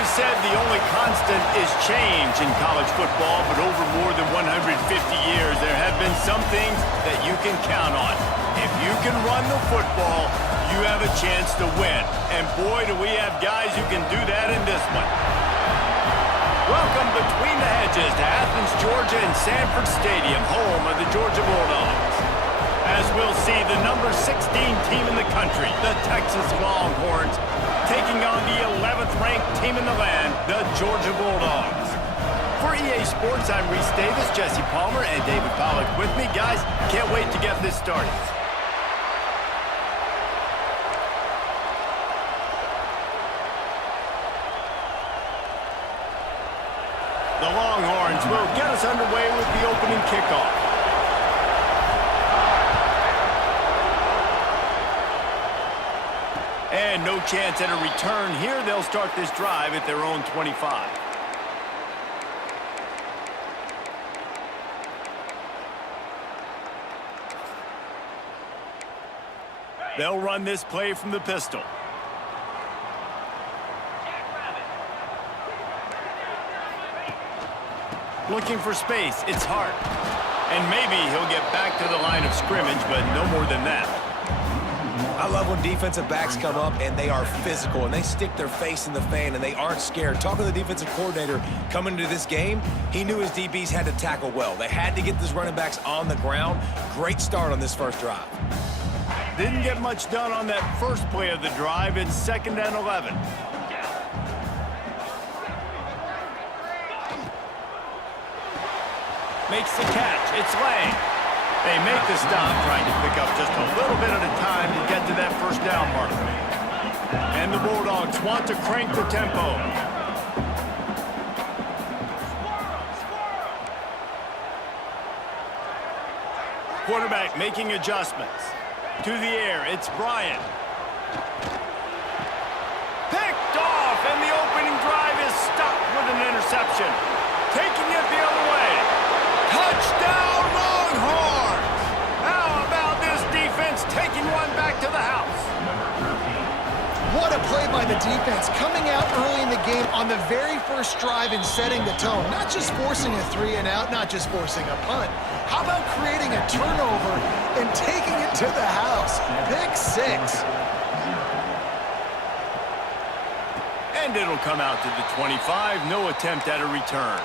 is said the only constant is change in college football, but over more than 150 years, there have been some things that you can count on. If you can run the football, you have a chance to win. And boy, do we have guys who can do that in this one. Welcome between the hedges to Athens, Georgia and Sanford Stadium, home of the Georgia Bulldogs. As we'll see, the number 16 team in the country, the Texas Longhorns, taking on the 11th ranked team in the land, the Georgia Bulldogs. For EA Sports, I'm Reese Davis, Jesse Palmer, and David Pollack with me. Guys, can't wait to get this started. The Longhorns will get us underway with the opening kickoff. And no chance at a return here. They'll start this drive at their own 25. They'll run this play from the pistol. Looking for space. It's Hart. And maybe he'll get back to the line of scrimmage, but no more than that. I love when defensive backs come up and they are physical and they stick their face in the fan and they aren't scared. Talking to the defensive coordinator coming into this game, he knew his DBs had to tackle well. They had to get these running backs on the ground. Great start on this first drive. Didn't get much done on that first play of the drive. It's 2nd and 11. Makes the catch. It's Lang. They make the stop, trying to pick up just a little bit at a time to get to that first down marker. And the Bulldogs want to crank the tempo. Quarterback making adjustments. To the air, it's Bryant. Picked off, and the opening drive is stopped with an interception. Taking it the other way. Touchdown, Longhorns! How about this defense taking one back to the house? What a play by the defense, coming out early in the game on the very first drive and setting the tone. Not just forcing a 3 and out, not just forcing a punt. How about creating a turnover and taking it to the house? Pick 6. And it'll come out to the 25. No attempt at a return.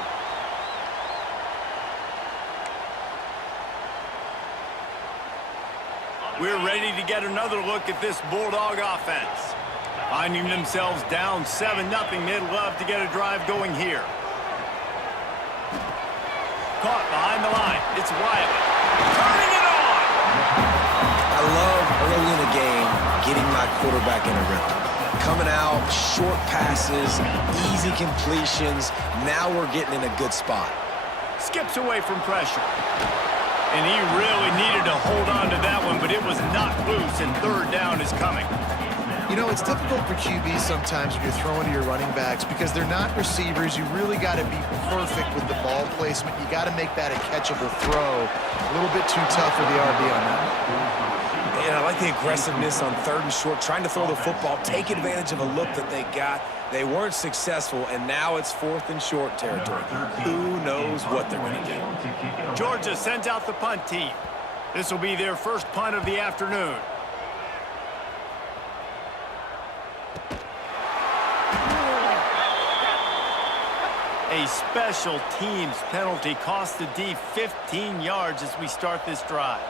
We're ready to get another look at this Bulldog offense. Finding themselves down 7-0, they'd love to get a drive going here. Caught behind the line. It's Wiley. Turning it on! I love early in the game getting my quarterback in a rhythm. Coming out, short passes, easy completions. Now we're getting in a good spot. Skips away from pressure. And he really needed to hold on to that one, but it was knocked loose, and 3rd down is coming. You know, it's difficult for QBs sometimes when you're throwing to your running backs because they're not receivers. You really got to be perfect with the ball placement. You got to make that a catchable throw. A little bit too tough for the RB on that. And I like the aggressiveness on 3rd and short, trying to throw the football, take advantage of a look that they got. They weren't successful, and now it's 4th and short territory. Who knows what they're going to do? Georgia sends out the punt team. This will be their first punt of the afternoon. A special teams penalty cost the D 15 yards as we start this drive.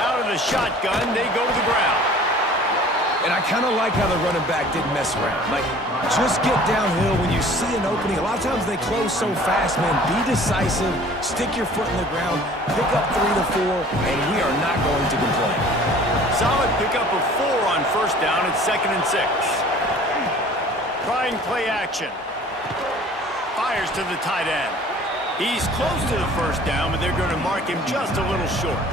Out of the shotgun, they go to the ground. And I kind of like how the running back didn't mess around. Like, just get downhill when you see an opening. A lot of times they close so fast, man. Be decisive, stick your foot in the ground, pick up 3 to 4, and we are not going to complain. Solid pickup of 4 on first down at 2nd and 6. Trying play action. Fires to the tight end. He's close to the first down, but they're going to mark him just a little short.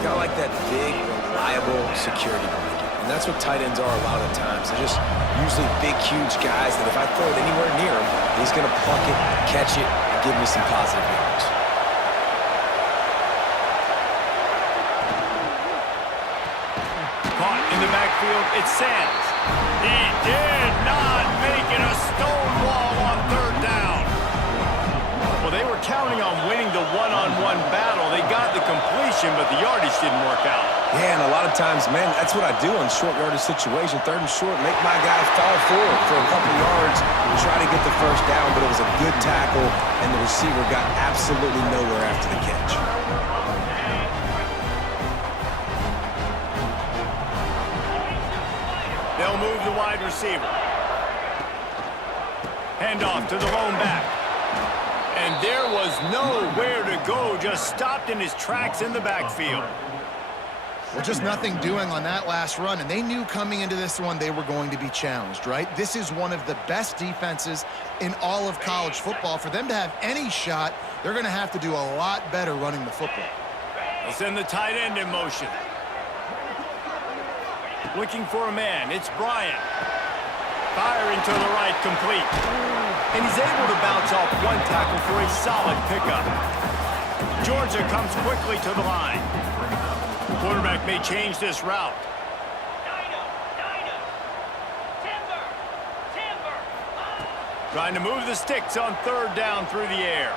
Kind of like that big, reliable security blanket. And that's what tight ends are a lot of the times. They're just usually big, huge guys that if I throw it anywhere near him, he's going to pluck it, catch it, and give me some positive yards. It's Sands. He did not make it a stone wall on third down. Well, they were counting on winning the one-on-one battle. They got the completion, but the yardage didn't work out. Yeah, and a lot of times, man, that's what I do on short yardage situation. Third and short, make my guy fall forward for a couple yards and try to get the first down, but it was a good tackle, and the receiver got absolutely nowhere after the catch. They'll move the wide receiver. Handoff to the lone back. And there was nowhere to go, just stopped in his tracks in the backfield. Well, just nothing doing on that last run, and they knew coming into this one they were going to be challenged, right? This is one of the best defenses in all of college football. For them to have any shot, they're going to have to do a lot better running the football. They'll send the tight end in motion. Looking for a man, it's Bryant. Firing to the right, complete. And he's able to bounce off one tackle for a solid pickup. Georgia comes quickly to the line. The quarterback may change this route. Trying to move the sticks on third down through the air.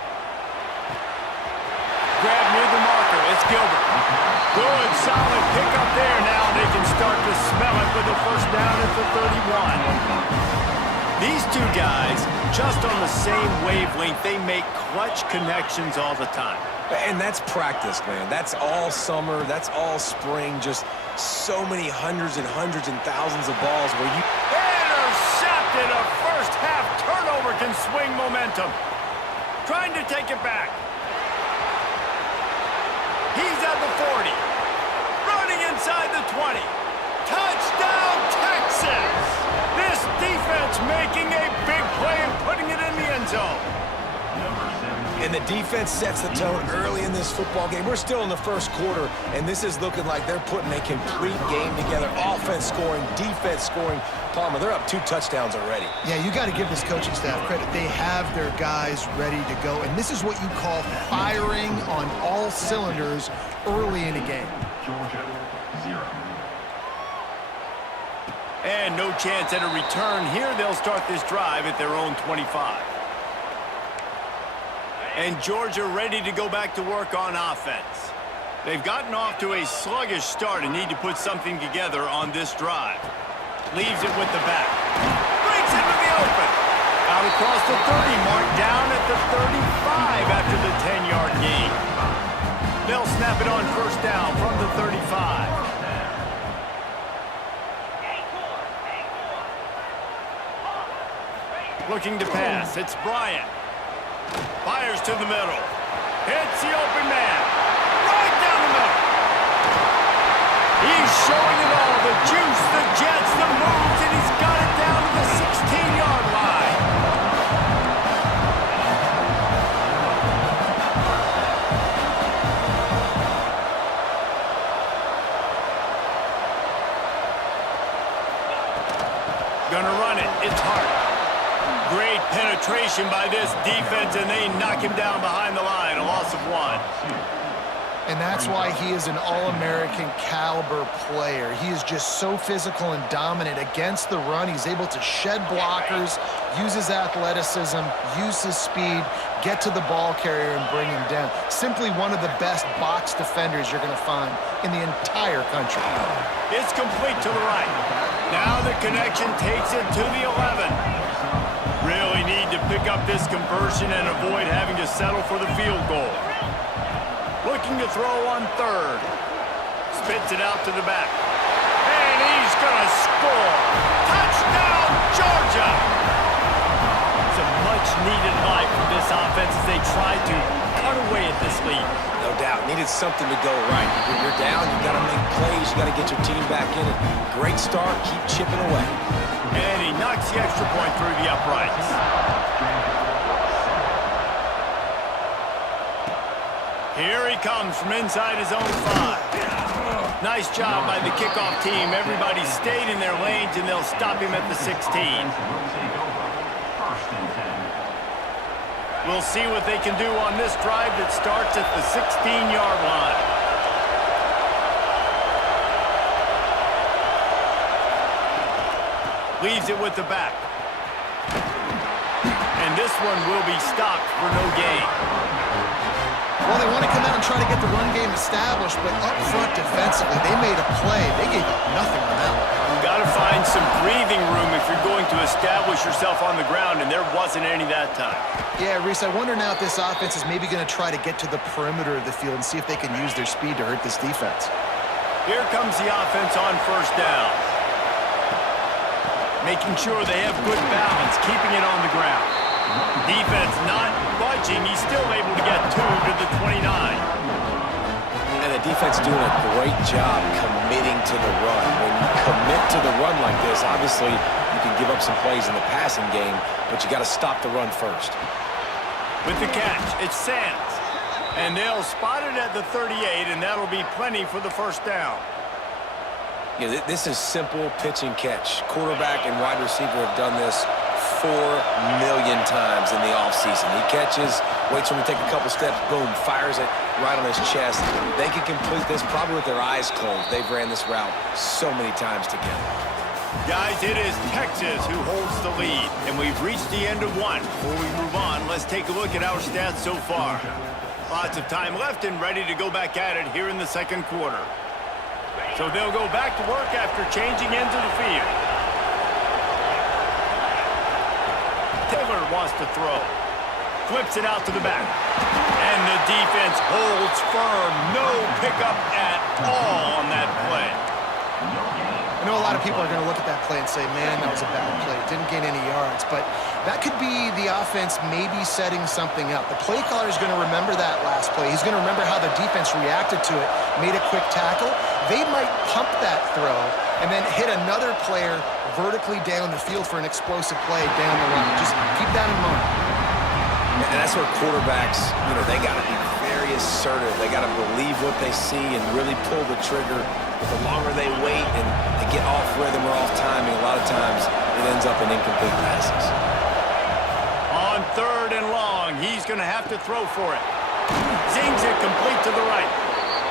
Grab near the marker, it's Gilbert. Good, solid pickup there. Now they can start to smell it with a first down at the 31. These two guys, just on the same wavelength, they make clutch connections all the time. And that's practice, man. That's all summer. That's all spring. Just so many hundreds and thousands of balls where you... Intercepted! A first half turnover can swing momentum. Trying to take it back. He's at the 40. Running inside the 20. Touchdown, Texas! This defense making a big play and putting it in the end zone. And the defense sets the tone early in this football game. We're still in the first quarter, and this is looking like they're putting a complete game together. Offense scoring, defense scoring. Palmer, they're up 2 touchdowns already. Yeah, you got to give this coaching staff credit. They have their guys ready to go, and this is what you call firing on all cylinders early in a game. Georgia, 0. And no chance at a return here. They'll start this drive at their own 25. And Georgia ready to go back to work on offense. They've gotten off to a sluggish start and need to put something together on this drive. Leaves it with the back. Breaks into the open. Out across the 30 mark, down at the 35 after the 10-yard gain. They'll snap it on first down from the 35. Looking to pass, it's Bryant. Fires to the middle. Hits the open man. Right down the middle. He's showing it all. The juice, the jets, the moves, and he's got it down to the 16-yard line. Gonna run it. It's Hart. Great penetration by this defense, and they knock him down behind the line. A loss of 1. And that's why he is an All-American caliber player. He is just so physical and dominant against the run. He's able to shed blockers, use his athleticism, use his speed, get to the ball carrier and bring him down. Simply one of the best box defenders you're going to find in the entire country. It's complete to the right. Now the connection takes it to the 11. Really need to pick up this conversion and avoid having to settle for the field goal. Looking to throw on third. Spits it out to the back. And he's going to score. Touchdown, Georgia! It's a much-needed life for this offense as they try to cut away at this lead. No doubt. Needed something to go right. When you're down, you got to make plays. You got to get your team back in it. Great start. Keep chipping away. And he knocks the extra point through the uprights. Here he comes from inside his own 5. Nice job by the kickoff team. Everybody stayed in their lanes, and they'll stop him at the 16. We'll see what they can do on this drive that starts at the 16-yard line. Leaves it with the back. And this one will be stopped for no gain. Well, they want to come out and try to get the run game established, but up front defensively, they made a play. They gave up nothing on that one. You've got to find some breathing room if you're going to establish yourself on the ground, and there wasn't any that time. Yeah, Reese, I wonder now if this offense is maybe going to try to get to the perimeter of the field and see if they can use their speed to hurt this defense. Here comes the offense on first down. Making sure they have good balance, keeping it on the ground. Defense not budging. He's still able to get 2 to the 29. And the defense doing a great job committing to the run. When you commit to the run like this, obviously you can give up some plays in the passing game, but you got to stop the run first. With the catch, it's Sands. And they'll spot it at the 38, and that'll be plenty for the first down. Yeah, this is simple pitch and catch. Quarterback and wide receiver have done this 4 million times in the offseason. He catches, waits for him to take a couple steps, boom, fires it right on his chest. They can complete this probably with their eyes closed. They've ran this route so many times together. Guys, it is Texas who holds the lead, and we've reached the end of one. Before we move on, let's take a look at our stats so far. Lots of time left and ready to go back at it here in the second quarter. So they'll go back to work after changing into the field. Taylor wants to throw. Flips it out to the back. And the defense holds firm. No pickup at all on that play. I know a lot of people are going to look at that play and say, man, that was a bad play. It didn't gain any yards. But that could be the offense maybe setting something up. The play caller is going to remember that last play. He's going to remember how the defense reacted to it, made a quick tackle. They might pump that throw and then hit another player vertically down the field for an explosive play down the line. Just keep that in mind. And that's where quarterbacks, they got to be very assertive. They got to believe what they see and really pull the trigger. But the longer they wait and they get off rhythm or off timing, a lot of times it ends up in incomplete passes. On 3rd and long, he's going to have to throw for it. Zings it complete to the right.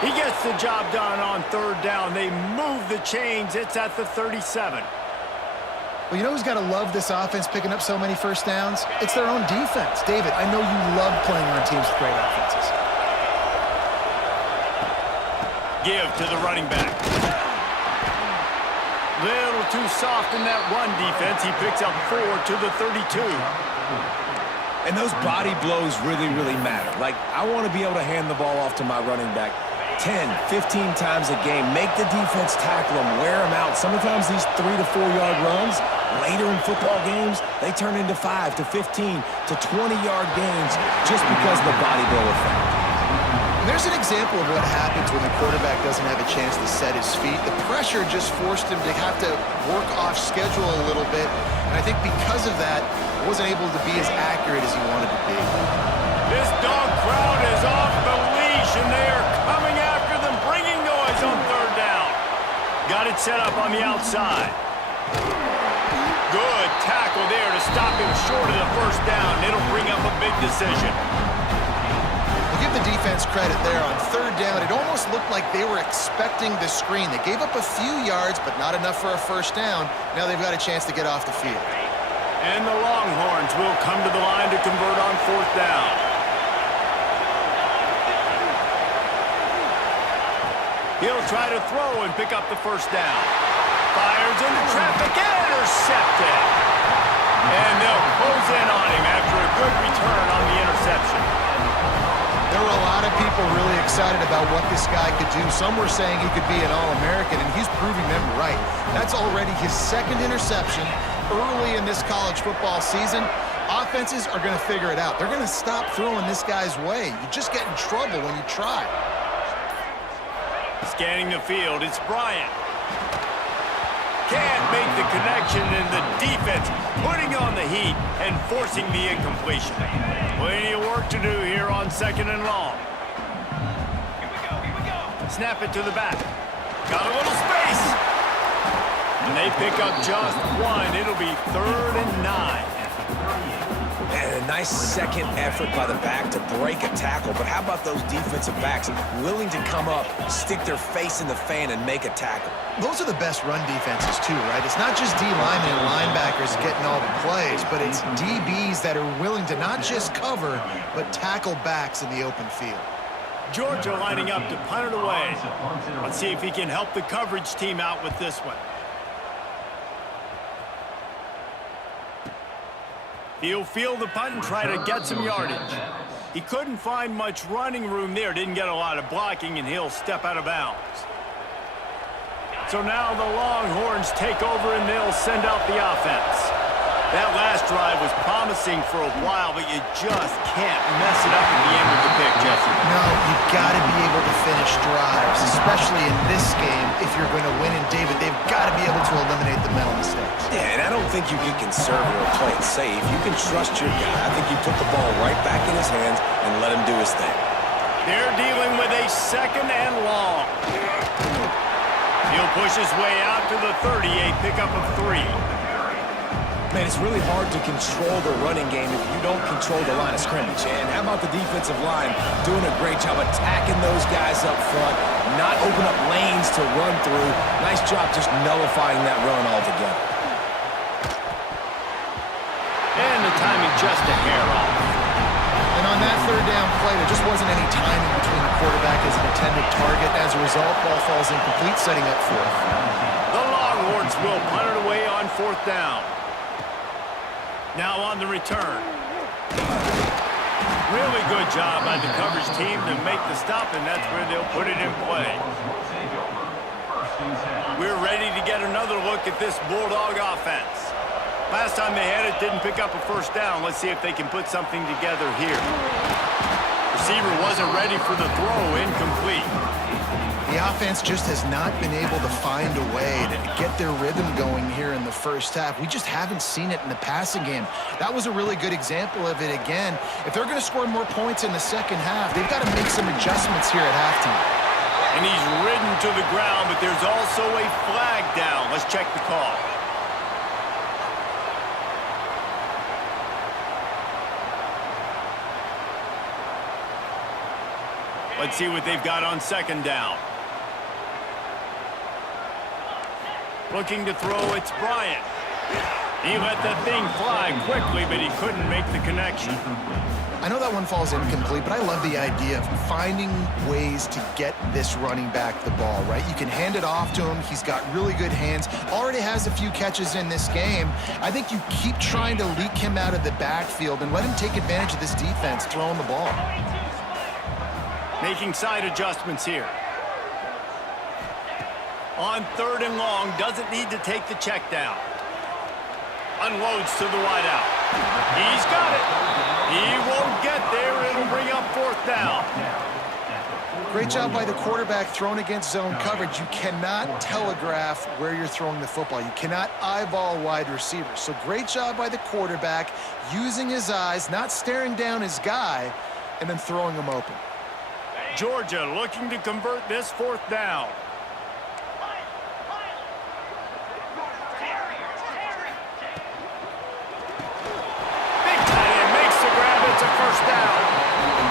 He gets the job done on 3rd down. They move the chains. It's at the 37. Well, you know who's got to love this offense picking up so many first downs? It's their own defense. David, I know you love playing on teams with great offenses. Give to the running back. Little too soft in that run defense. He picks up 4 to the 32. And those body blows really, really matter. Like, I want to be able to hand the ball off to my running back 10, 15 times a game. Make the defense tackle them, wear them out. Sometimes these 3 to 4 yard runs, later in football games, they turn into 5 to 15 to 20 yard gains just because of the body blow effect. And there's an example of what happens when the quarterback doesn't have a chance to set his feet. The pressure just forced him to have to work off schedule a little bit. And I think because of that, he wasn't able to be as accurate as he wanted to be. This dog crowd is off the leash, and they are coming after them, bringing noise on 3rd down. Got it set up on the outside. Good tackle there to stop him short of the first down. It'll bring up a big decision. We'll give the defense credit there on 3rd down. It almost looked like they were expecting the screen. They gave up a few yards, but not enough for a first down. Now they've got a chance to get off the field. And the Longhorns will come to the line to convert on 4th down. He'll try to throw and pick up the first down. Fires into traffic and intercepted. And they'll close in on him after a good return on the interception. There were a lot of people really excited about what this guy could do. Some were saying he could be an All-American, and he's proving them right. That's already his 2nd interception early in this college football season. Offenses are going to figure it out. They're going to stop throwing this guy's way. You just get in trouble when you try. Scanning the field, it's Bryant. Can't make the connection, and the defense putting on the heat and forcing the incompletion. Plenty of work to do here on 2nd and long. Snap it to the back. Got a little space. And they pick up just 1. It'll be 3rd and 9. And a Nice second effort by the back to break a tackle, but how about those defensive backs willing to come up, stick their face in the fan, and make a tackle? Those are the best run defenses too, right? It's not just D linemen and linebackers getting all the plays, but it's DBs that are willing to not just cover, but tackle backs in the open field. Georgia lining up to punt it away. Let's see if he can help the coverage team out with this one. He'll field the punt and try to get some yardage. He couldn't find much running room there, didn't get a lot of blocking, and he'll step out of bounds. So now the Longhorns take over and they'll send out the offense. That last drive was promising for a while, but you just can't mess it up at the end of the pick, Jesse. No, you've got to be able to finish drives, especially in this game. If you're going to win, and David, they've got to be able to eliminate the mental mistakes. Yeah, and I don't think you get conservative or play it safe. You can trust your guy. I think you put the ball right back in his hands and let him do his thing. They're dealing with a second and long. He'll push his way out to the 30, a pickup of 3. Man, it's really hard to control the running game if you don't control the line of scrimmage. And how about the defensive line doing a great job attacking those guys up front, not open up lanes to run through. Nice job just nullifying that run altogether. And the timing just a hair off. And on that third down play, there just wasn't any timing between the quarterback as an intended target. As a result, ball falls incomplete, setting up fourth. The Longhorns will punt it away on 4th down. Now on the return. Really good job by the coverage team to make the stop, and that's where they'll put it in play. We're ready to get another look at this Bulldog offense. Last time they had it, didn't pick up a first down. Let's see if they can put something together here. Receiver wasn't ready for the throw, incomplete. The offense just has not been able to find a way to get their rhythm going here in the first half. We just haven't seen it in the passing game. That was a really good example of it again. If they're going to score more points in the second half, they've got to make some adjustments here at halftime. And he's ridden to the ground, but there's also a flag down. Let's check the call. Let's see what they've got on 2nd down. Looking to throw, it's Bryant. He let that thing fly quickly, but he couldn't make the connection. I know that one falls incomplete, but I love the idea of finding ways to get this running back the ball, right? You can hand it off to him. He's got really good hands. Already has a few catches in this game. I think you keep trying to leak him out of the backfield and let him take advantage of this defense throwing the ball. Making side adjustments here. On 3rd and long, doesn't need to take the check down. Unloads to the wide out. He's got it. He won't get there. It'll bring up 4th down. Great job by the quarterback thrown against zone coverage. You cannot telegraph where you're throwing the football. You cannot eyeball wide receivers. So great job by the quarterback using his eyes, not staring down his guy, and then throwing him open. Georgia looking to convert this 4th down. Big tight end makes the grab. It's a first down.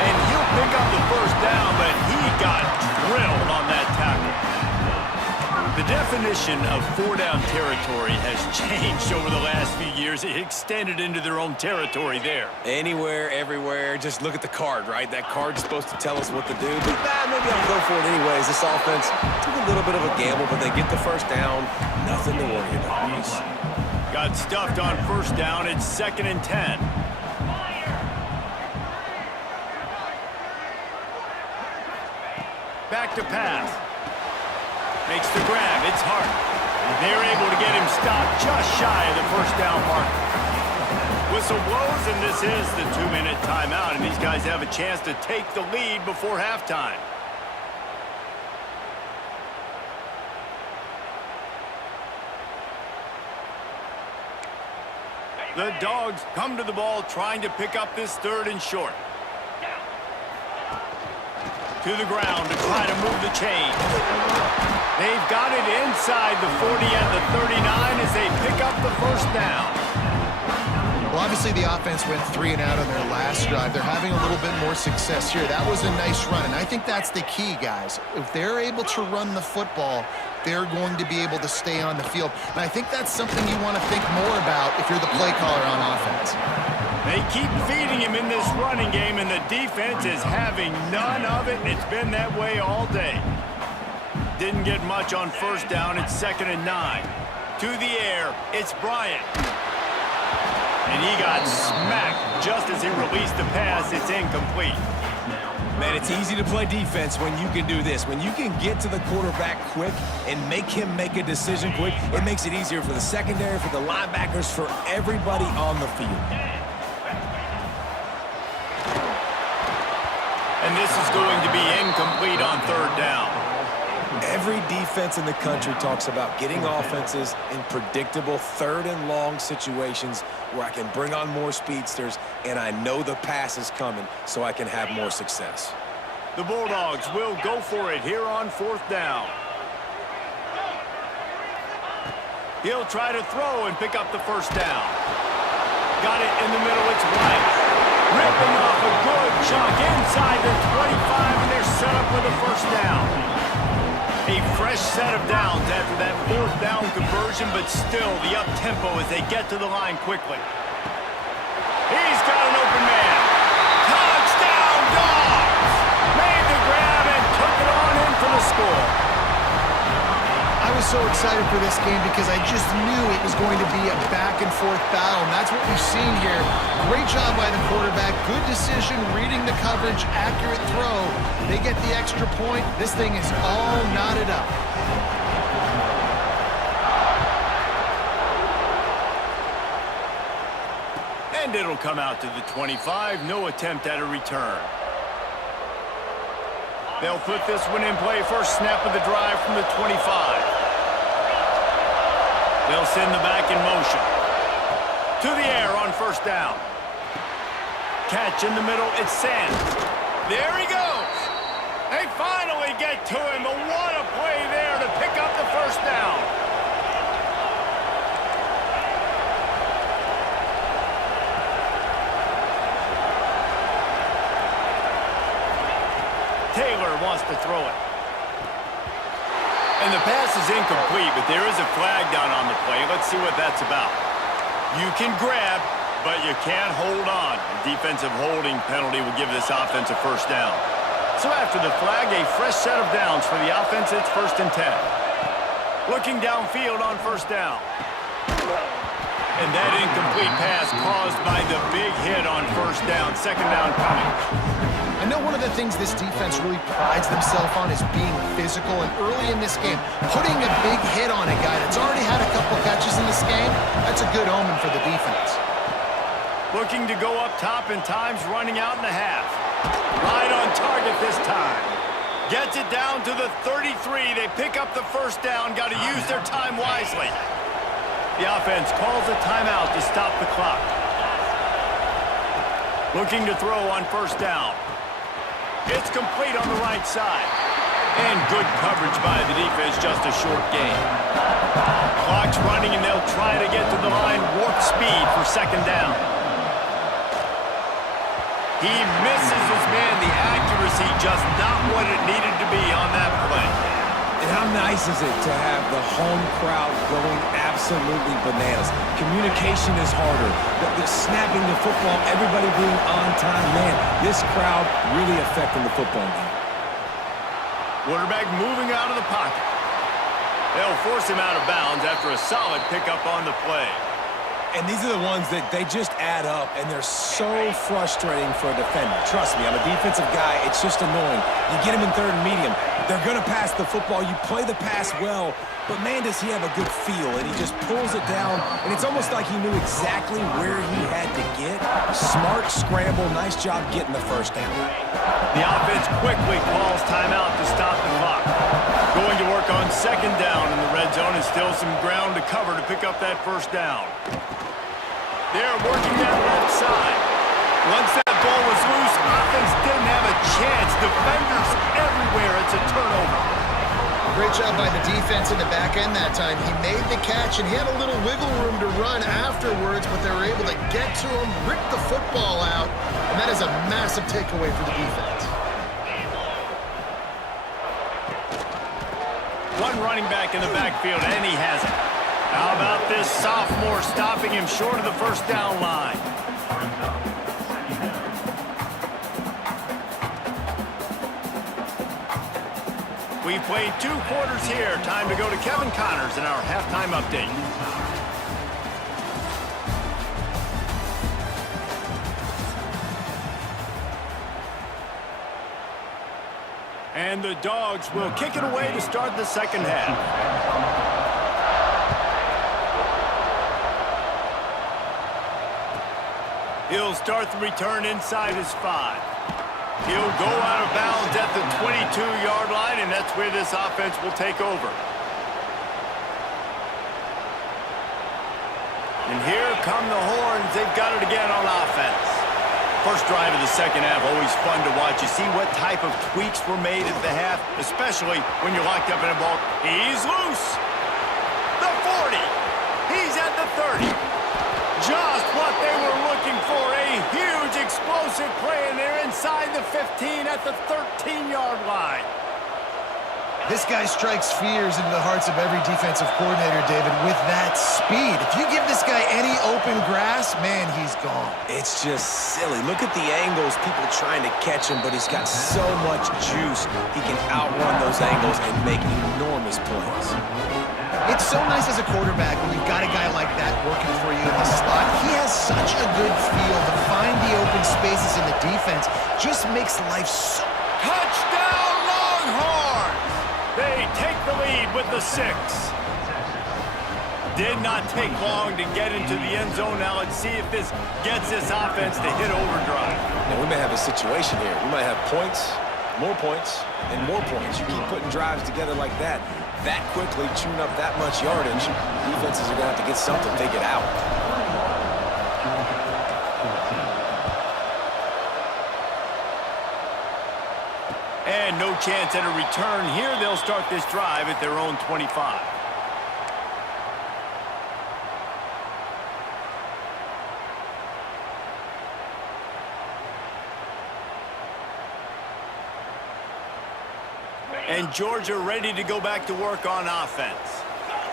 And he'll pick up the first down, but he got drilled on that tackle. The definition of 4-down territory has changed over the last few years. It extended into their own territory there. Anywhere, everywhere, just look at the card, right? That card's supposed to tell us what to do, but maybe I'll go for it anyways. This offense took a little bit of a gamble, but they get the first down. Nothing to worry about. Got stuffed on 1st down. It's 2nd and 10. Back to pass. Makes the grab. It's Hart. They're able to get him stopped just shy of the first down mark. Whistle blows, and this is the 2-minute timeout, and these guys have a chance to take the lead before halftime. The Dogs come to the ball trying to pick up this 3rd and short. To the ground to try to move the chain. They've got it inside the 40 and the 39 as they pick up the first down. Well, obviously the offense went 3 and out on their last drive. They're having a little bit more success here. That was a nice run, and I think that's the key, guys. If they're able to run the football, they're going to be able to stay on the field. And I think that's something you want to think more about if you're the play caller on offense. They keep feeding him in this running game, and the defense is having none of it, and it's been that way all day. Didn't get much on first down. It's 2nd and 9. To the air, it's Bryant. And he got smacked just as he released the pass. It's incomplete. Man, it's easy to play defense when you can do this. When you can get to the quarterback quick and make him make a decision quick, it makes it easier for the secondary, for the linebackers, for everybody on the field. And this is going to be incomplete on 3rd down. Every defense in the country talks about getting offenses in predictable 3rd and long situations where I can bring on more speedsters and I know the pass is coming so I can have more success. The Bulldogs will go for it here on 4th down. He'll try to throw and pick up the first down. Got it in the middle, it's White. Ripping off a good chunk inside the 25, and they're set up with a first down. A fresh set of downs after that 4th down conversion, but still the up-tempo as they get to the line quickly. He's got an open man. Touchdown, Dogs! Made the grab and took it on in for the score. I was so excited for this game because I just knew it was going to be a back-and-forth battle, and that's what we've seen here. Great job by the quarterback. Good decision, reading the coverage, accurate throw. They get the extra point. This thing is all knotted up. And it'll come out to the 25. No attempt at a return. They'll put this one in play. First snap of the drive from the 25. They'll send the back in motion. To the air on first down. Catch in the middle, it's Sanders. There he goes. They finally get to him, but what a play there to pick up the first down. Taylor wants to throw it. And the pass is incomplete, but there is a flag down on the play. Let's see what that's about. You can grab, but you can't hold on. A defensive holding penalty will give this offense a first down. So after the flag, a fresh set of downs for the offense. It's 1st and 10. Looking downfield on first down. And that incomplete pass caused by the big hit on first down. 2nd down coming. I know one of the things this defense really prides themselves on is being physical, and early in this game, putting a big hit on a guy that's already had a couple catches in this game, that's a good omen for the defense. Looking to go up top in times, running out in the half. Right on target this time. Gets it down to the 33. They pick up the first down, got to use their time wisely. The offense calls a timeout to stop the clock. Looking to throw on first down. It's complete on the right side. And good coverage by the defense, just a short gain. Clock's running, and they'll try to get to the line, warp speed for 2nd down. He misses his man. The accuracy just not what it needed to be on that play. And how nice is it to have the home crowd going absolutely bananas? Communication is harder. The snapping the football, everybody being on time. Man, this crowd really affecting the football game. Quarterback moving out of the pocket. They'll force him out of bounds after a solid pickup on the play. And these are the ones that they just add up, and they're so frustrating for a defender. Trust me, I'm a defensive guy. It's just annoying. You get him in 3rd and medium. They're going to pass the football. You play the pass well, but man, does he have a good feel, and he just pulls it down, and it's almost like he knew exactly where he had to get. Smart scramble. Nice job getting the first down. The offense quickly calls timeout to stop the clock. Going to work on 2nd down in the red zone, and still some ground to cover to pick up that first down. They're working that left side. Once that ball was loose, offense didn't have a chance. Defenders everywhere. It's a turnover. Great job by the defense in the back end that time. He made the catch, and he had a little wiggle room to run afterwards, but they were able to get to him, rip the football out, and that is a massive takeaway for the defense. One running back in the backfield, and he has it. How about this sophomore stopping him short of the first down line? We've played 2 quarters here. Time to go to Kevin Connors in our halftime update. And the Dogs will kick it away to start the second half. He'll start the return inside his 5. He'll go out of bounds at the 22-yard line, and that's where this offense will take over. And here come the horns. They've got it again on offense. First drive of the second half, always fun to watch. You see what type of tweaks were made at the half, especially when you're locked up in a ball. He's loose. The 40. He's at the 30. Just what they were looking for, a huge explosive play, and they're inside the 15 at the 13-yard line. This guy strikes fears into the hearts of every defensive coordinator, David, with that speed. If you give this guy any open grass, man, he's gone. It's just silly. Look at the angles, people trying to catch him, but he's got so much juice. He can outrun those angles and make enormous plays. It's so nice as a quarterback when you've got a guy like that working for you in the slot. He has such a good feel to find the open spaces in the defense. Just makes life so... Touchdown, Longhorns! They take the lead with the 6. Did not take long to get into the end zone. Now let's see if this gets this offense to hit overdrive. Now, we may have a situation here. We might have points, more points, and more points. You keep putting drives together like that quickly, chewing up that much yardage, defenses are going to have to get something figured out. And no chance at a return here. They'll start this drive at their own 25. And Georgia ready to go back to work on offense.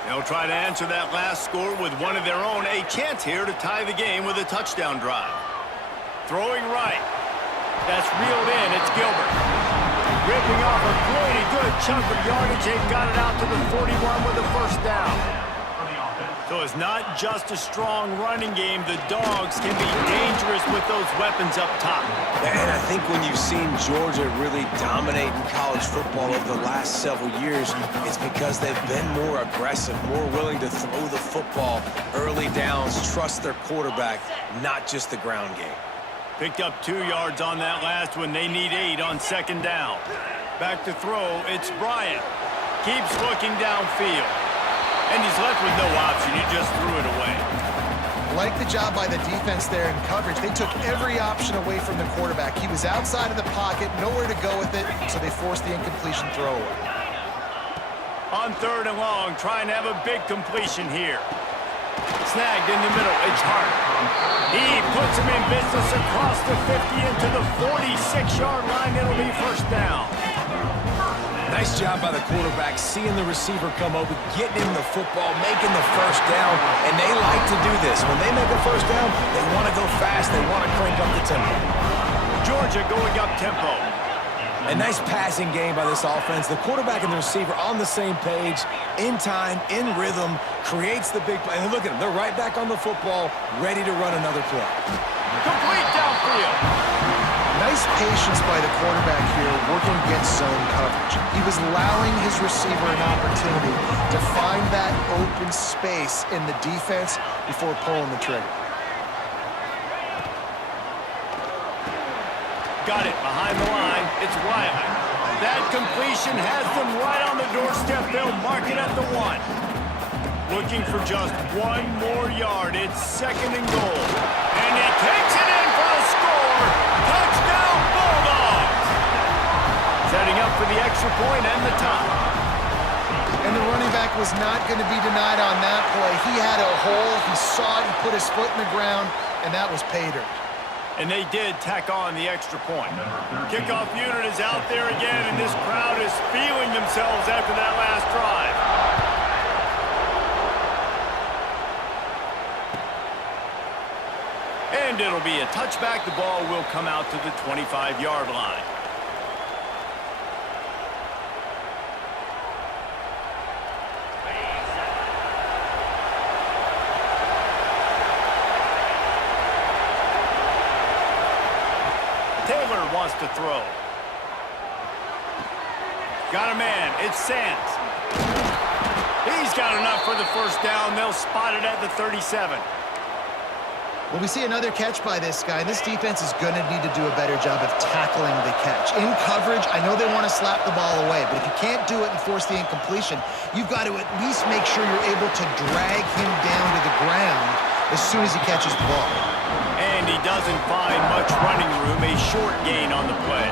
They'll try to answer that last score with one of their own. A chance here to tie the game with a touchdown drive. Throwing right. That's reeled in. It's Gilbert. Ripping off a pretty good chunk of yardage. They've got it out to the 41 with a first down. So it's not just a strong running game. The Dogs can be dangerous with those weapons up top. And I think when you've seen Georgia really dominate in college football over the last several years, it's because they've been more aggressive, more willing to throw the football, early downs, trust their quarterback, not just the ground game. Picked up 2 yards on that last one. They need 8 on second down. Back to throw. It's Bryant. Keeps looking downfield. And he's left with no option. He just threw it away. Like the job by the defense there in coverage. They took every option away from the quarterback. He was outside of the pocket, nowhere to go with it, so they forced the incompletion throw away. On 3rd and long, trying to have a big completion here. Snagged in the middle. It's Hart. He puts him in business across the 50 into the 46-yard line. It'll be first down. Nice job by the quarterback, seeing the receiver come over, getting him the football, making the first down, and they like to do this. When they make a first down, they want to go fast, they want to crank up the tempo. Georgia going up tempo. A nice passing game by this offense. The quarterback and the receiver on the same page, in time, in rhythm, creates the big play. And look at them, they're right back on the football, ready to run another play. Complete downfield. Nice patience by the quarterback here, working against zone coverage. He was allowing his receiver an opportunity to find that open space in the defense before pulling the trigger. Got it behind the line. It's Wiley. That completion has them right on the doorstep. They'll mark it at the 1. Looking for just 1 more yard. It's 2nd and goal. And he takes it in for the score. Touchdown, Bulldogs! Setting up for the extra point and the tie. And the running back was not going to be denied on that play. He had a hole, he saw it, he put his foot in the ground, and that was pay dirt. And they did tack on the extra point. Kickoff unit is out there again, and this crowd is feeling themselves after that last drive. And it'll be a touchback. The ball will come out to the 25-yard line. Taylor wants to throw. Got a man. It's Sands. He's got enough for the first down. They'll spot it at the 37. Well, we see another catch by this guy. This defense is going to need to do a better job of tackling the catch. In coverage, I know they want to slap the ball away, but if you can't do it and force the incompletion, you've got to at least make sure you're able to drag him down to the ground as soon as he catches the ball. And he doesn't find much running room. A short gain on the play.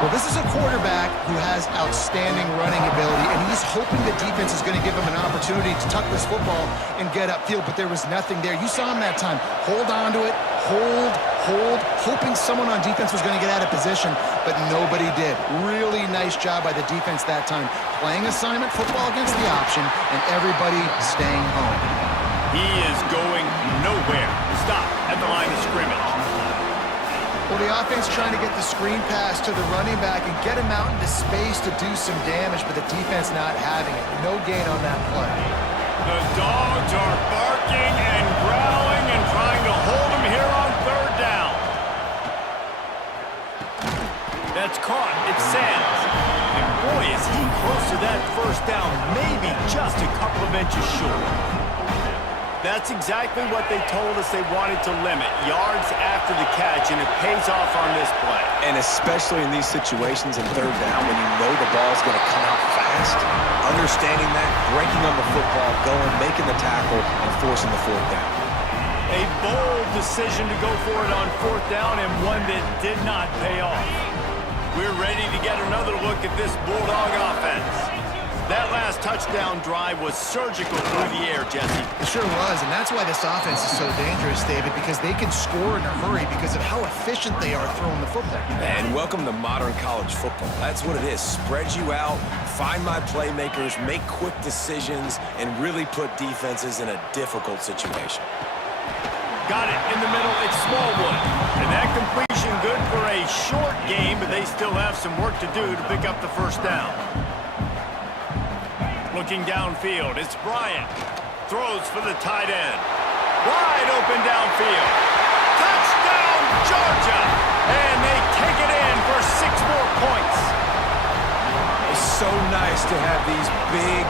Well, this is a quarterback who has outstanding running ability, and he's hoping the defense is going to give him an opportunity to tuck this football and get upfield, but there was nothing there. You saw him that time. Hold on to it, hold, hoping someone on defense was going to get out of position, but nobody did. Really nice job by the defense that time. Playing assignment football against the option, and everybody staying home. He is going nowhere. Stop at the line of scrimmage. Well, the offense trying to get the screen pass to the running back and get him out into space to do some damage, but the defense not having it. No gain on that play. The dogs are barking and growling and trying to hold him here on third down. That's caught. It's Sands. And boy, is he close to that first down, maybe just a couple of inches short. That's exactly what they told us they wanted to limit. Yards after the catch, and it pays off on this play. And especially in these situations in third down when you know the ball's going to come out fast, understanding that, breaking on the football, going, making the tackle, and forcing the fourth down. A bold decision to go for it on fourth down, and one that did not pay off. We're ready to get another look at this Bulldog offense. That last touchdown drive was surgical through the air, Jesse. It sure was, and that's why this offense is so dangerous, David, because they can score in a hurry because of how efficient they are throwing the football. And welcome to modern college football. That's what it is. Spread you out, find my playmakers, make quick decisions, and really put defenses in a difficult situation. Got it in the middle. It's Smallwood. And that completion good for a short game, but they still have some work to do to pick up the first down. Looking downfield, it's Bryant. Throws for the tight end. Wide open downfield. Touchdown, Georgia! And they take it in for 6 more points. It's so nice to have these big,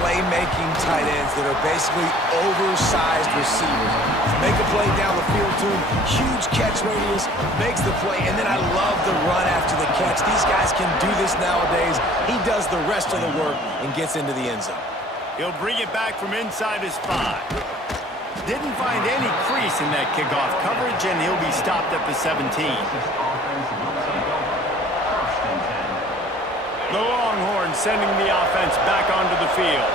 playmaking tight ends that are basically oversized receivers. Make a play down the field to him, huge catch radius, makes the play, and then I love the run after the catch. These guys can do this nowadays. He does the rest of the work and gets into the end zone. He'll bring it back from inside his 5. Didn't find any crease in that kickoff coverage, and he'll be stopped at the 17. The Longhorns sending the offense back onto the field.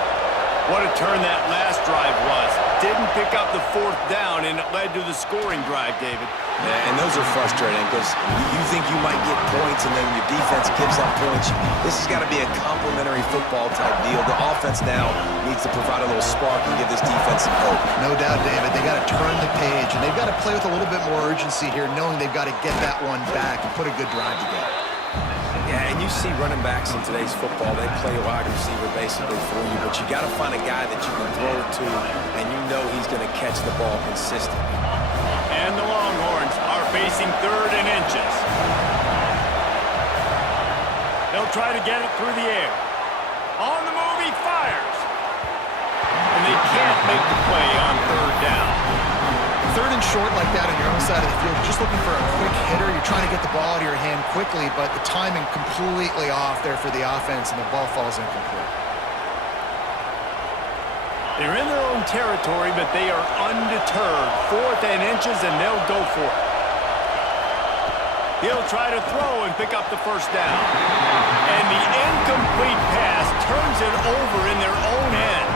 What a turn that last drive was. Didn't pick up the fourth down, and it led to the scoring drive, David. Yeah, and those are frustrating because you think you might get points, and then your defense gives up points. This has got to be a complementary football type deal. The offense now needs to provide a little spark and give this defense some hope. No doubt, David. They got to turn the page, and they've got to play with a little bit more urgency here, knowing they've got to get that one back and put a good drive together. Yeah, and you see running backs in today's football, they play a wide receiver basically for you, but you got to find a guy that you can throw it to, and you know he's going to catch the ball consistently. And the Longhorns are facing 3rd and inches. They'll try to get it through the air. On the move, he fires. And they can't make the play on 3rd down. 3rd and short like that on your own side of the field, just looking for a quick hitter. You're trying to get the ball out of your hand quickly, but the timing completely off there for the offense, and the ball falls incomplete. They're in their own territory, but they are undeterred. 4th and inches, and they'll go for it. He'll try to throw and pick up the first down. And the incomplete pass turns it over in their own end.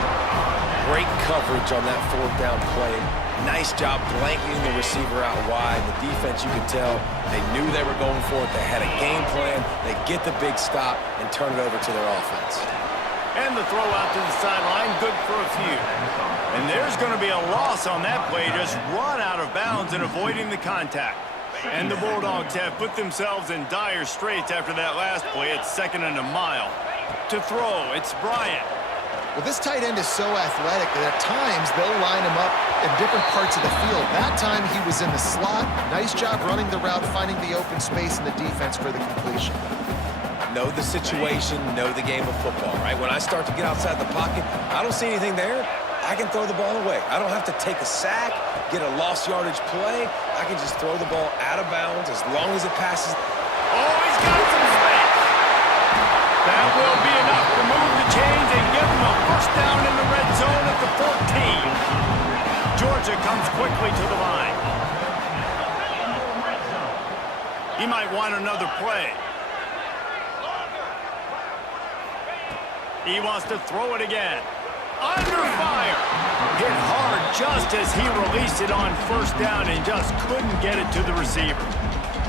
Great coverage on that fourth down play. Nice job blanketing the receiver out wide. The defense, you could tell, they knew they were going for it. They had a game plan. They get the big stop and turn it over to their offense. And the throw out to the sideline, good for a few. And there's going to be a loss on that play, just run out of bounds and avoiding the contact. And the Bulldogs have put themselves in dire straits after that last play. It's 2nd and a mile. To throw, it's Bryant. Well, this tight end is so athletic that at times they'll line him up in different parts of the field. That time he was in the slot. Nice job running the route, finding the open space in the defense for the completion. Know the situation, know the game of football, right? When I start to get outside the pocket, I don't see anything there, I can throw the ball away. I don't have to take a sack, get a lost yardage play. I can just throw the ball out of bounds as long as it passes. Oh, he's got some space. That will be enough to move the chains and give them a first down in the red zone at the 14. Georgia comes quickly to the line. He might want another play. He wants to throw it again. Under fire. Hit hard just as he released it on first down and just couldn't get it to the receiver.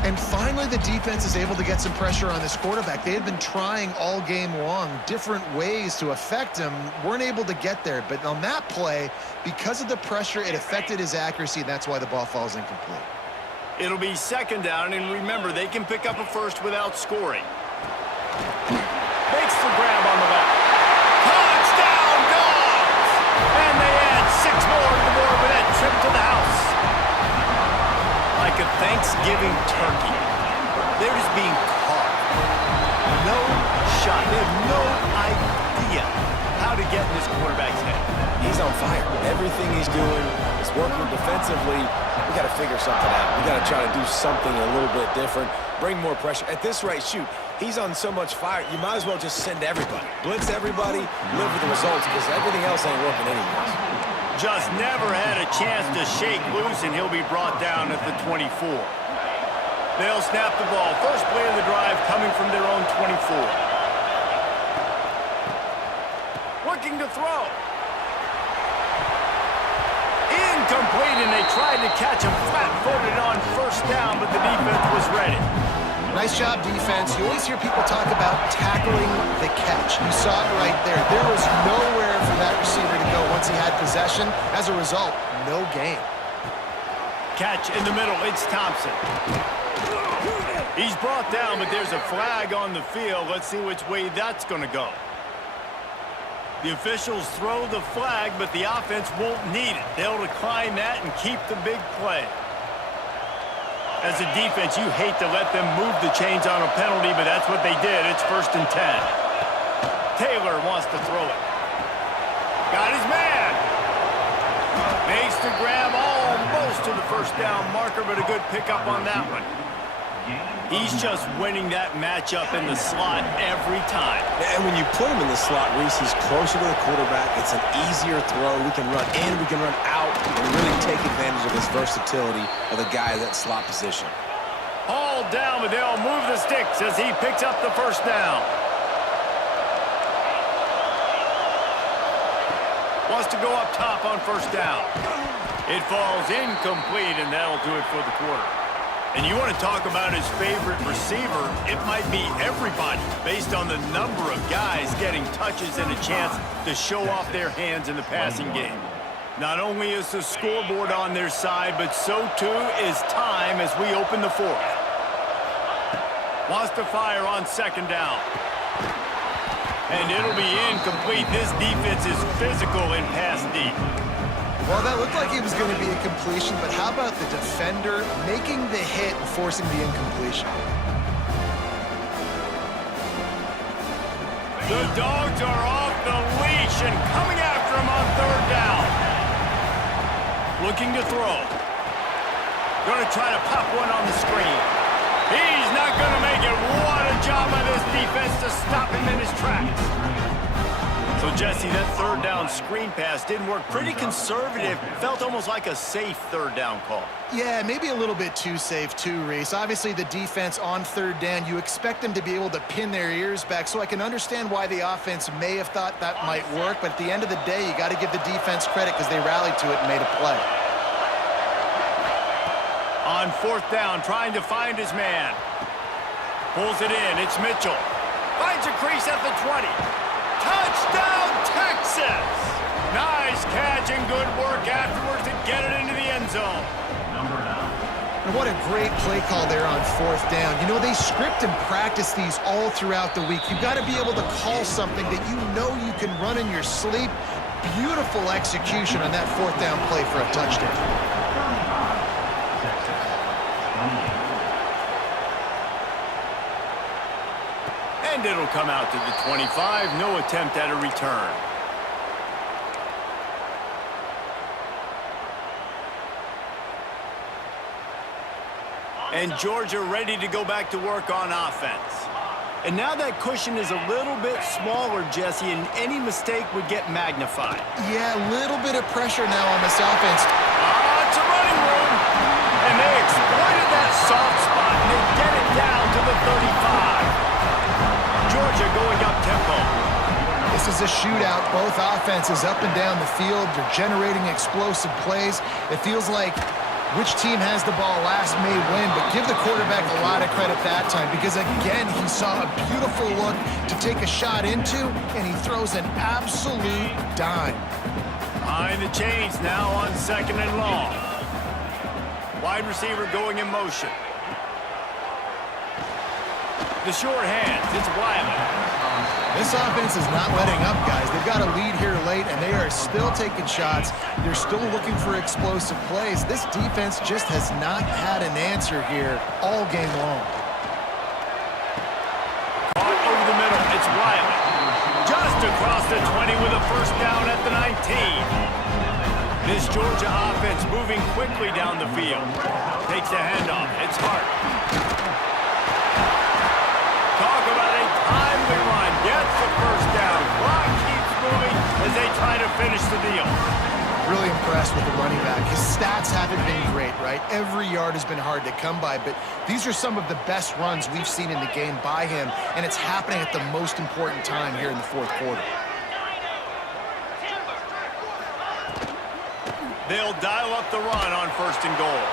And finally, the defense is able to get some pressure on this quarterback. They had been trying all game long different ways to affect him, weren't able to get there. But on that play, because of the pressure, it affected his accuracy, and that's why the ball falls incomplete. It'll be 2nd down, and remember, they can pick up a first without scoring. Makes the grab on the left. Touchdown, Dogs! And they add 6 more to the board with that trip to the house. Like a Thanksgiving turkey. They're just being caught. No shot. They have no idea how to get in this quarterback's head. He's on fire. Everything he's doing is working defensively. We got to figure something out. We got to try to do something a little bit different. Bring more pressure. At this rate, shoot, he's on so much fire, you might as well just send everybody. Blitz everybody, live with the results, because everything else ain't working anyways. Just never had a chance to shake loose, and he'll be brought down at the 24. They'll snap the ball. First play of the drive coming from their own 24. Looking to throw. Incomplete, and they tried to catch him flat-footed on first down, but the defense was ready. Nice job, defense. You always hear people talk about tackling the catch. You saw it right there. There was nowhere for that receiver to go once he had possession. As a result, no gain. Catch in the middle. It's Thompson. He's brought down, but there's a flag on the field. Let's see which way that's going to go. The officials throw the flag, but the offense won't need it. They'll decline that and keep the big play. As a defense, you hate to let them move the chains on a penalty, but that's what they did. It's 1st and 10. Taylor wants to throw it. Got his man. Makes the grab almost to the first down marker, but a good pickup on that one. He's just winning that matchup in the slot every time. And when you put him in the slot, Reese, he's closer to the quarterback. It's an easier throw. We can run in, we can run out, and really take advantage of his versatility of the guy in that slot position. All down, but they'll move the sticks as he picks up the first down. Wants to go up top on first down. It falls incomplete, and that'll do it for the quarter. And you want to talk about his favorite receiver, it might be everybody based on the number of guys getting touches and a chance to show off their hands in the passing game. Not only is the scoreboard on their side, but so too is time as we open the 4th. Wants to fire on 2nd down. And it'll be incomplete. This defense is physical in pass deep. Well, that looked like it was going to be a completion, but how about the defender making the hit and forcing the incompletion? The Dogs are off the leash and coming after him on 3rd down. Looking to throw. Going to try to pop one on the screen. He's not going to make it. What a job by this defense to stop him in his tracks. So So, Jesse, that third down screen pass didn't work. Pretty conservative. Felt almost like a safe third down call. Yeah, maybe a little bit too safe too, Reese. Obviously, the defense on third down, you expect them to be able to pin their ears back, so I can understand why the offense may have thought that might work, but at the end of the day, you got to give the defense credit because they rallied to it and made a play. On fourth down, trying to find his man. Pulls it in. It's Mitchell. Finds a crease at the 20. Touchdown, Texas! Nice catch and good work afterwards to get it into the end zone. Number 9. And what a great play call there on fourth down. You know, they script and practice these all throughout the week. You've got to be able to call something that you know you can run in your sleep. Beautiful execution on that fourth down play for a touchdown. Texas 28. And it'll come out to the 25. No attempt at a return. And Georgia ready to go back to work on offense. And now that cushion is a little bit smaller, Jesse, and any mistake would get magnified. Yeah, a little bit of pressure now on this offense. It's a running room. And they exploited that soft spot, and they get it down to the 35. Georgia going up tempo. This is a shootout. Both offenses up and down the field. They're generating explosive plays. It feels like which team has the ball last may win, but give the quarterback a lot of credit that time because, again, he saw a beautiful look to take a shot into, and he throws an absolute dime. Behind the chains now on second and long. Wide receiver going in motion. The short hands, it's Wiley. This offense is not letting up, guys. They've got a lead here late, and they are still taking shots. They're still looking for explosive plays. This defense just has not had an answer here all game long. Caught over the middle, it's Wiley. Just across the 20 with a first down at the 19. This Georgia offense moving quickly down the field. Takes the handoff, it's Hart. Talk about a timely run. Gets the first down. Clock keeps moving as they try to finish the deal. Really impressed with the running back. His stats haven't been great, right? Every yard has been hard to come by, but these are some of the best runs we've seen in the game by him, and it's happening at the most important time here in the fourth quarter. They'll dial up the run on first and goal.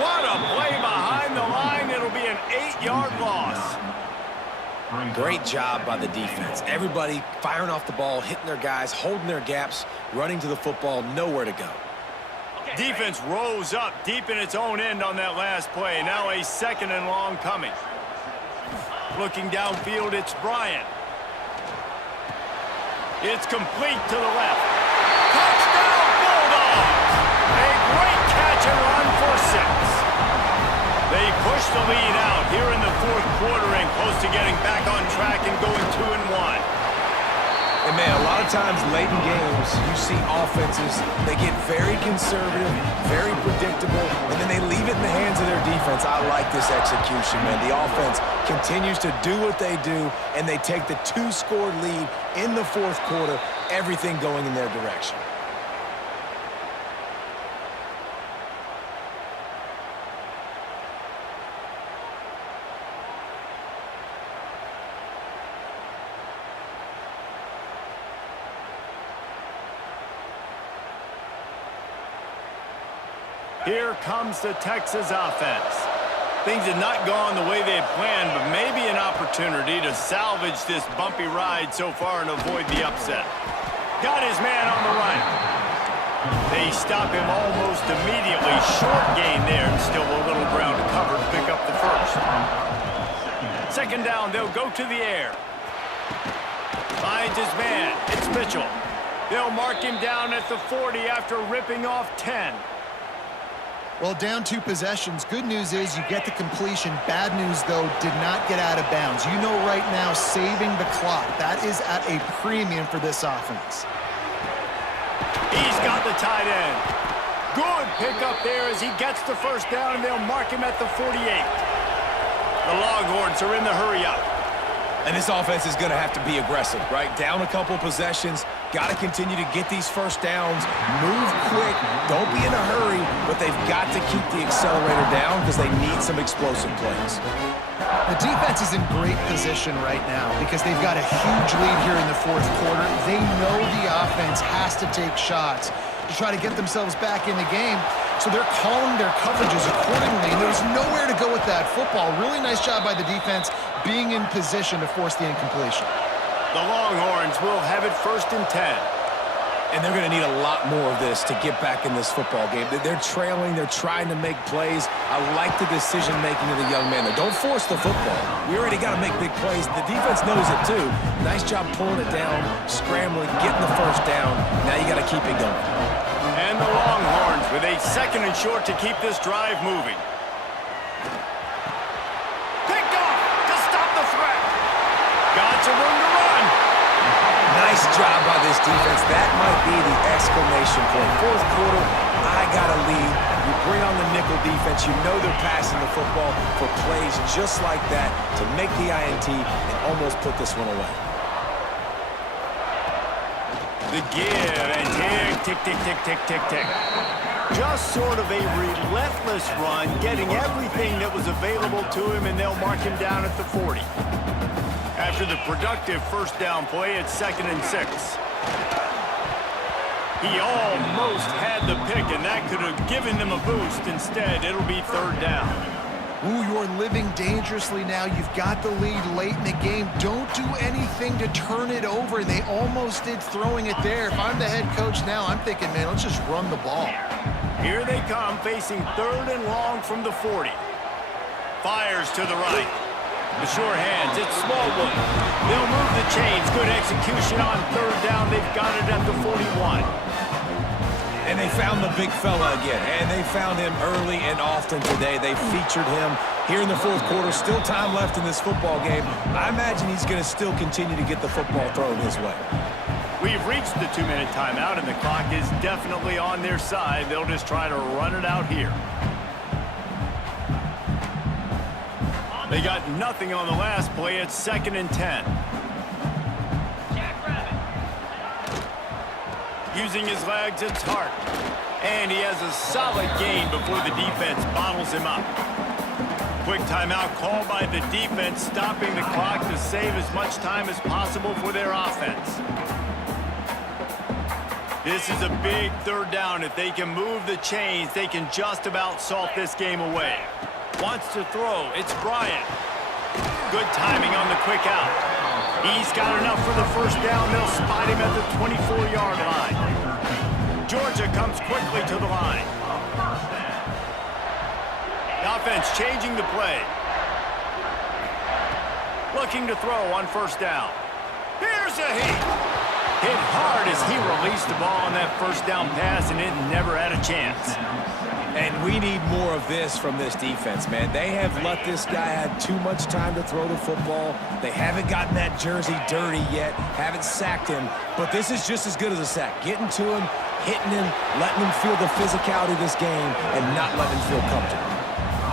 What a play behind the line. It'll be an 8-yard loss. Great job by the defense. Everybody firing off the ball, hitting their guys, holding their gaps, running to the football, nowhere to go. Defense rose up deep in its own end on that last play. Now a second and long coming. Looking downfield, it's Bryant. It's complete to the left. Touchdown, Bulldogs! A great catch and run for 6. They push the lead out here in the fourth quarter and close to getting back on track and going 2-1. And, man, a lot of times late in games, you see offenses, they get very conservative, very predictable, and then they leave it in the hands of their defense. I like this execution, man. The offense continues to do what they do, and they take the 2-score lead in the fourth quarter, everything going in their direction. Here comes the Texas offense. Things had not gone the way they had planned, but maybe an opportunity to salvage this bumpy ride so far and avoid the upset. Got his man on the run. They stop him almost immediately. Short gain there, and still a little ground to cover to pick up the first. Second down, they'll go to the air. Finds his man. It's Mitchell. They'll mark him down at the 40 after ripping off 10. Well, down 2 possessions. Good news is you get the completion. Bad news, though, did not get out of bounds. You know right now, saving the clock. That is at a premium for this offense. He's got the tight end. Good pickup there as he gets the first down, and they'll mark him at the 48. The Longhorns are in the hurry-up. And this offense is going to have to be aggressive, right? Down a couple possessions, got to continue to get these first downs, move quick, don't be in a hurry, but they've got to keep the accelerator down because they need some explosive plays. The defense is in great position right now because they've got a huge lead here in the fourth quarter. They know the offense has to take shots to try to get themselves back in the game. So they're calling their coverages accordingly, and there's nowhere to go with that football. Really nice job by the defense being in position to force the incompletion. The Longhorns will have it 1st and 10. And they're going to need a lot more of this to get back in this football game. They're trailing. They're trying to make plays. I like the decision-making of the young man there. Don't force the football. We already got to make big plays. The defense knows it, too. Nice job pulling it down, scrambling, getting the first down. Now you got to keep it going. And the Longhorns with a 2nd and short to keep this drive moving. Picked off to stop the threat. Got some room to run. Nice job by this defense. That might be the exclamation point. Fourth quarter, I got a lead. You bring on the nickel defense. You know they're passing the football for plays just like that to make the INT and almost put this one away. The give and tick, tick, tick, tick, tick, tick. Just sort of a relentless run, getting everything that was available to him, and they'll mark him down at the 40. After the productive first down play, it's 2nd and 6. He almost had the pick, and that could have given them a boost. Instead, it'll be 3rd down. Ooh, you're living dangerously now. You've got the lead late in the game. Don't do anything to turn it over. They almost did throwing it there. If I'm the head coach now, I'm thinking, man, let's just run the ball. Here they come, facing 3rd and long from the 40. Fires to the right. The sure hands, it's Smallwood. They'll move the chains. Good execution on 3rd down. They've got it at the 41. And they found the big fella again, and they found him early and often today. They featured him here in the fourth quarter. Still time left in this football game. I imagine he's going to still continue to get the football thrown his way. We've reached the 2-minute timeout, and the clock is definitely on their side. They'll just try to run it out here. They got nothing on the last play. It's 2nd and 10. Using his legs, it's Hart. And he has a solid gain before the defense bottles him up. Quick timeout called by the defense, stopping the clock to save as much time as possible for their offense. This is a big 3rd down. If they can move the chains, they can just about salt this game away. Wants to throw. It's Bryant. Good timing on the quick out. He's got enough for the first down. They'll spot him at the 24-yard line. Georgia comes quickly to the line. The offense changing the play. Looking to throw on 1st down. Here's a hit. Hit hard as he released the ball on that 1st down pass, and it never had a chance. And we need more of this from this defense, man. They have let this guy have too much time to throw the football. They haven't gotten that jersey dirty yet, haven't sacked him. But this is just as good as a sack. Getting to him, hitting him, letting him feel the physicality of this game, and not letting him feel comfortable.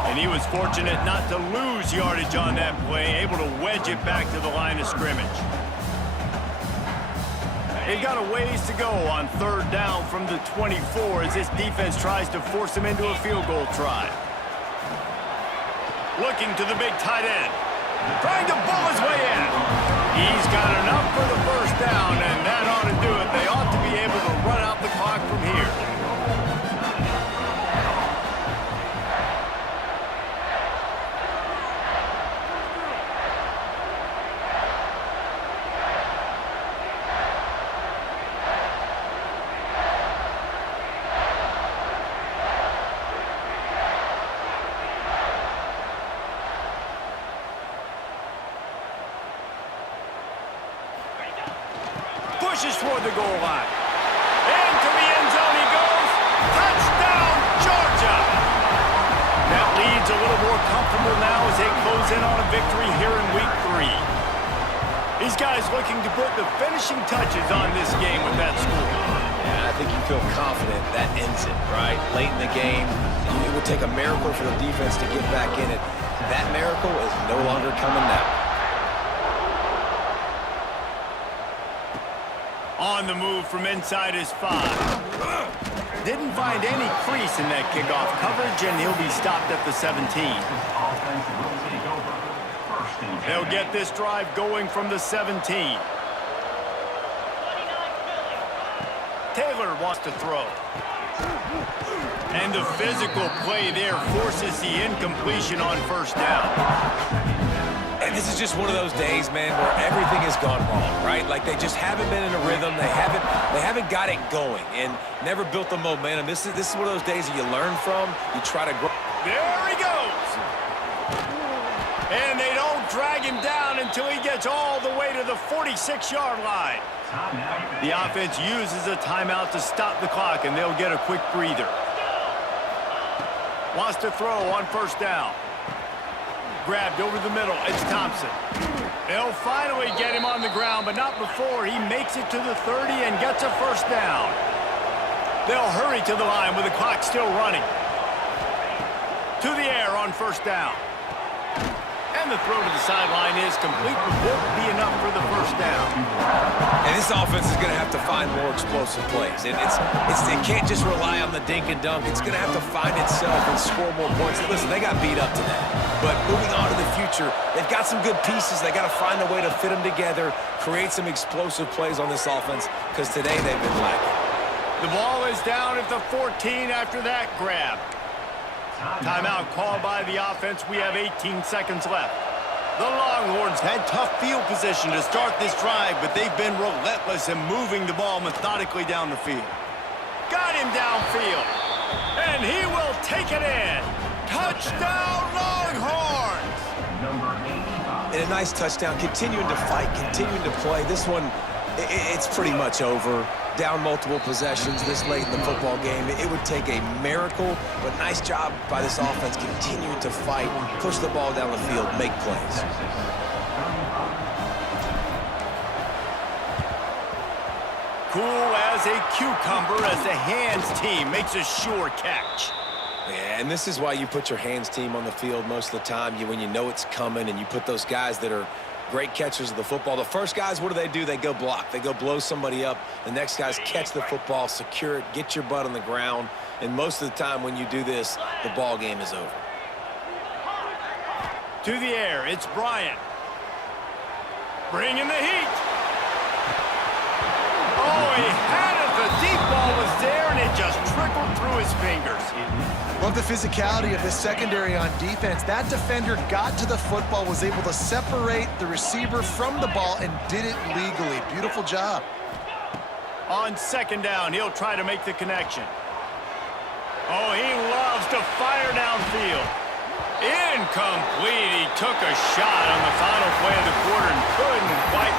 And he was fortunate not to lose yardage on that play, able to wedge it back to the line of scrimmage. They've got a ways to go on 3rd down from the 24 as this defense tries to force them into a field goal try. Looking to the big tight end. Trying to bull his way in. He's got enough for the first down, and that ought to do it. They ought to be able to run out the clock from here. Pushes toward the goal line. Into the end zone he goes. Touchdown, Georgia! That lead's a little more comfortable now as they close in on a victory here in Week 3. These guys looking to put the finishing touches on this game with that score. Yeah, I think you feel confident that ends it, right? Late in the game, it would take a miracle for the defense to get back in it. That miracle is no longer coming now. On the move from inside his 5. Didn't find any crease in that kickoff coverage, and he'll be stopped at the 17. Offense will take over. First and 10. They'll get this drive going from the 17. Taylor wants to throw. And the physical play there forces the incompletion on first down. And this is just one of those days, man, where everything has gone wrong, right? Like they just haven't been in a rhythm. They haven't got it going and never built the momentum. This is one of those days that you learn from. You try to grow. There he goes. And they don't drag him down until he gets all the way to the 46-yard line. The offense uses a timeout to stop the clock, and they'll get a quick breather. Wants to throw on first down. Grabbed over the middle. It's Thompson. They'll finally get him on the ground, but not before he makes it to the 30 and gets a first down. They'll hurry to the line with the clock still running. To the air on first down. And the throw to the sideline is complete, but won't be enough for the first down. And this offense is going to have to find more explosive plays. And it can't just rely on the dink and dunk. It's going to have to find itself and score more points. Listen, they got beat up today. But moving on to the future, they've got some good pieces. They got to find a way to fit them together, create some explosive plays on this offense, because today they've been lacking. The ball is down at the 14 after that grab. Timeout called by the offense. We have 18 seconds left. The Longhorns had tough field position to start this drive, but they've been relentless in moving the ball methodically down the field. Got him downfield, and he will take it in. Touchdown, Longhorns! Number 85. And a nice touchdown, continuing to fight, continuing to play. This one, it's pretty much over. Down multiple possessions this late in the football game. It would take a miracle, but nice job by this offense continuing to fight, push the ball down the field, make plays. Cool as a cucumber as the hands team makes a sure catch. Yeah, and this is why you put your hands team on the field most of the time. When you know it's coming and you put those guys that are great catchers of the football. The first guys, what do? They go block. They go blow somebody up. The next guys catch the football, secure it, get your butt on the ground. And most of the time when you do this, the ball game is over. To the air, it's Bryant. Bringing the heat. Oh, he had it. The deep ball was there, and it just trickled through his fingers. Love the physicality of the secondary on defense. That defender got to the football, was able to separate the receiver from the ball, and did it legally. Beautiful job. On second down, he'll try to make the connection. Oh, he loves to fire downfield. Incomplete. He took a shot on the final play of the quarter and couldn't quite